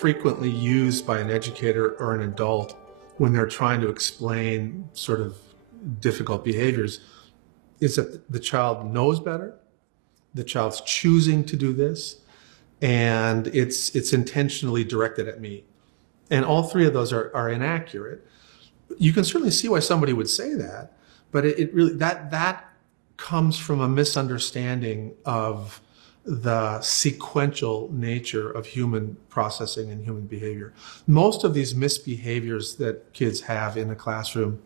frequently used by an educator or an adult when they're trying to explain sort of difficult behaviors is that the child knows better, the child's choosing to do this, and it's intentionally directed at me. And all three of those are inaccurate. You can certainly see why somebody would say that, but it really, that comes from a misunderstanding of the sequential nature of human processing and human behavior. Most of these misbehaviors that kids have in the classroom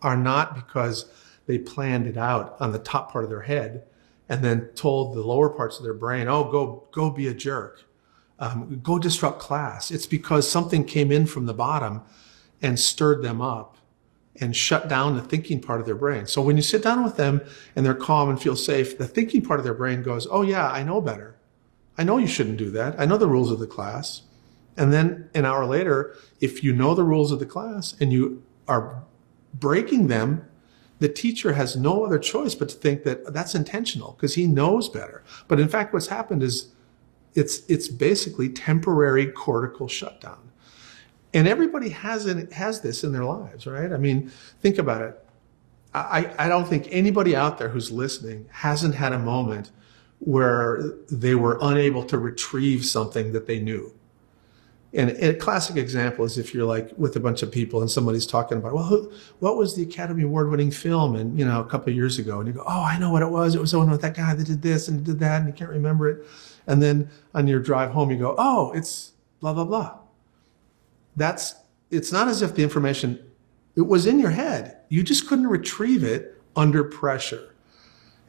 are not because they planned it out on the top part of their head and then told the lower parts of their brain, oh, go be a jerk, go disrupt class. It's because something came in from the bottom and stirred them up and shut down the thinking part of their brain. So when you sit down with them and they're calm and feel safe, the thinking part of their brain goes, oh yeah, I know better. I know you shouldn't do that. I know the rules of the class. And then an hour later, if you know the rules of the class and you are breaking them, the teacher has no other choice but to think that that's intentional because he knows better. But in fact, what's happened is it's basically temporary cortical shutdown. And everybody has this in their lives, right? I mean, think about it. I don't think anybody out there who's listening hasn't had a moment where they were unable to retrieve something that they knew. And a classic example is if you're like with a bunch of people and somebody's talking about, well, what was the Academy Award-winning film and a couple of years ago? And you go, oh, I know what it was. It was the one with that guy that did this and did that, and you can't remember it. And then on your drive home, you go, oh, it's blah, blah, blah. It's not as if the information, it was in your head. You just couldn't retrieve it under pressure.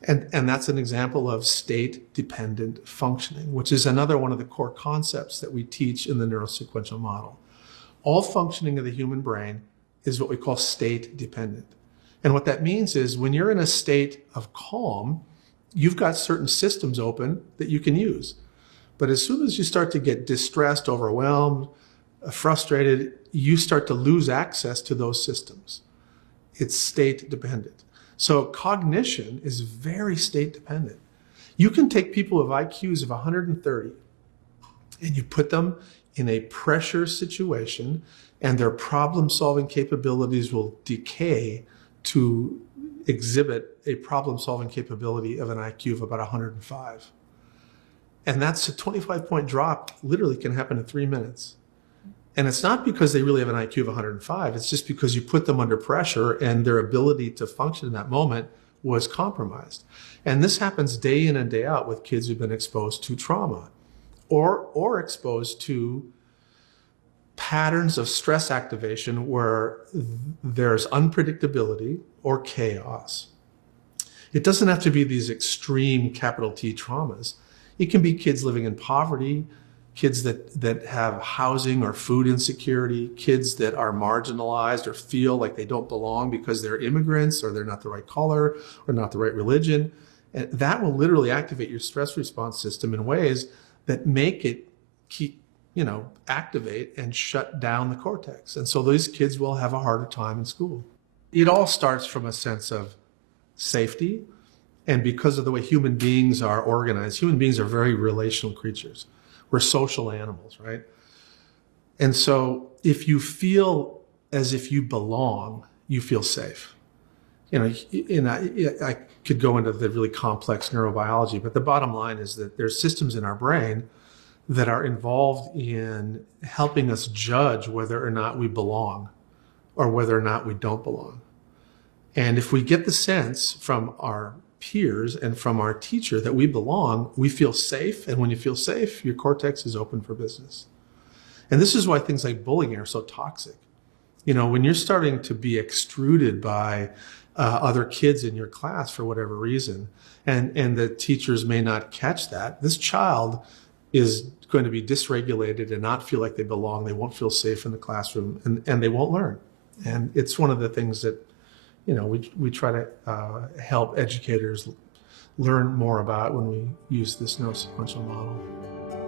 And that's an example of state-dependent functioning, which is another one of the core concepts that we teach in the neurosequential model. All functioning of the human brain is what we call state-dependent. And what that means is when you're in a state of calm, you've got certain systems open that you can use. But as soon as you start to get distressed, overwhelmed, frustrated, you start to lose access to those systems. It's state dependent. So cognition is very state dependent. You can take people with IQs of 130 and you put them in a pressure situation and their problem solving capabilities will decay to exhibit a problem solving capability of an IQ of about 105. And that's a 25-point drop, literally can happen in 3 minutes. And it's not because they really have an IQ of 105, it's just because you put them under pressure and their ability to function in that moment was compromised. And this happens day in and day out with kids who've been exposed to trauma or exposed to patterns of stress activation where there's unpredictability or chaos. It doesn't have to be these extreme capital T traumas. It can be kids living in poverty, kids that have housing or food insecurity, kids that are marginalized or feel like they don't belong because they're immigrants or they're not the right color or not the right religion. And that will literally activate your stress response system in ways that make it activate and shut down the cortex. And so these kids will have a harder time in school. It all starts from a sense of safety. And because of the way human beings are organized, human beings are very relational creatures. We're social animals, right? And so if you feel as if you belong, you feel safe. And I could go into the really complex neurobiology, but the bottom line is that there's systems in our brain that are involved in helping us judge whether or not we belong or whether or not we don't belong. And if we get the sense from our peers and from our teacher that we belong, we feel safe. And when you feel safe, your cortex is open for business. And this is why things like bullying are so toxic. When you're starting to be extruded by other kids in your class for whatever reason, and the teachers may not catch that, this child is going to be dysregulated and not feel like they belong. They won't feel safe in the classroom and they won't learn. And it's one of the things that we try to help educators learn more about when we use this neurosequential model.